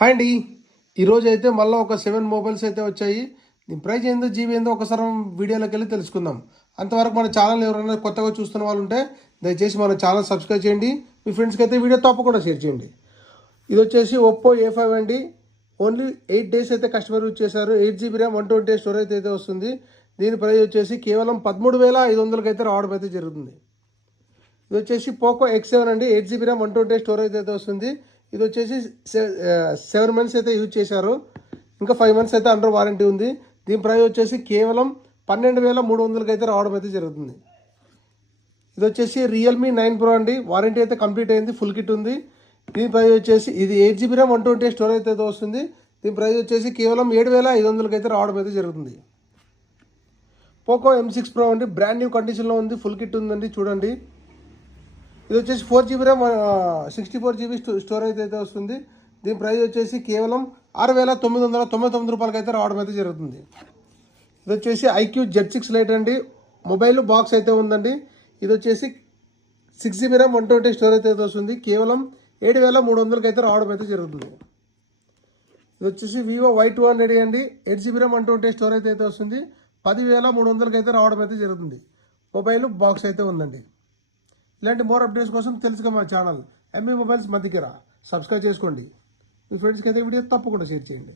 Hi అండి. ఈరోజు అయితే మళ్ళీ ఒక సెవెన్ మొబైల్స్ అయితే వచ్చాయి. దీని ప్రైజ్ ఏందో జీబీ ఏందో ఒకసారి వీడియోలోకి వెళ్ళి తెలుసుకుందాం. అంతవరకు మన ఛానల్ ఎవరైనా కొత్తగా చూస్తున్న వాళ్ళు ఉంటే దయచేసి మన ఛానల్ సబ్స్క్రైబ్ చేయండి. మీ ఫ్రెండ్స్కి అయితే వీడియో తప్పకుండా షేర్ చేయండి. ఇది వచ్చేసి ఒప్పో ఏ ఫైవ్ అండి. ఓన్లీ ఎయిట్ డేస్ అయితే కస్టమర్ యూజ్ చేశారు. Eight GB RAM one twenty storage అయితే వస్తుంది. దీని ప్రైజ్ వచ్చేసి కేవలం పదమూడు వేల ఐదు వందలకి అయితే రావడం అయితే జరుగుతుంది. ఇది వచ్చేసి పోకో ఎక్స్ సెవెన్ అండి. Eight GB RAM one twenty storage అయితే వస్తుంది. ఇది వచ్చేసి సెవెన్ మంత్స్ అయితే యూజ్ చేశారు. ఇంకా ఫైవ్ మంత్స్ అయితే అండర్ వారంటీ ఉంది. దీని ప్రైస్ వచ్చేసి కేవలం పన్నెండు వేల మూడు వందలకి అయితే రావడం అయితే జరుగుతుంది. ఇది వచ్చేసి రియల్మీ నైన్ ప్రో అండి. వారంటీ అయితే కంప్లీట్ అయింది. ఫుల్ కిట్ ఉంది. దీని ప్రైస్ వచ్చేసి ఇది eight GB RAM one twenty storage అయితే వస్తుంది. దీని ప్రైస్ వచ్చేసి కేవలం ఏడు వేల ఐదు వందలకి అయితే రావడం అయితే జరుగుతుంది. పోకో ఎం సిక్స్ ప్రో అండి. బ్రాండ్ న్యూ కండిషన్లో ఉంది. ఫుల్ కిట్ ఉందండి. చూడండి. ఇది వచ్చేసి four GB RAM sixty four GB storage అయితే వస్తుంది. దీని ప్రైస్ వచ్చేసి కేవలం ఆరు వేల తొమ్మిది వందల తొంభై తొమ్మిది రూపాయలకి అయితే రావడం అయితే జరుగుతుంది. ఇది వచ్చేసి ఐక్యూ జెడ్ సిక్స్ లైట్ అండి. మొబైల్ బాక్స్ అయితే ఉందండి. ఇది వచ్చేసి six GB RAM one twenty storage అయితే వస్తుంది. కేవలం ఏడు వేల మూడు వందలకి అయితే రావడం అయితే జరుగుతుంది. ఇది వచ్చేసి వివో వై టూ హండ్రెడ్ అండి. Eight GB RAM one twenty storage అయితే వస్తుంది. పదివేల మూడు వందలకి అయితే రావడం అయితే జరుగుతుంది. మొబైల్ బాక్స్ అయితే ఉందండి. ఇలాంటి మోర్ అప్డేట్స్ కోసం తెలుసుగా మా ఛానల్. ఎంబీ మొబైల్స్ మా దగ్గర సబ్స్క్రైబ్ చేసుకోండి. మీ ఫ్రెండ్స్కి అయితే వీడియో తప్పకుండా షేర్ చేయండి.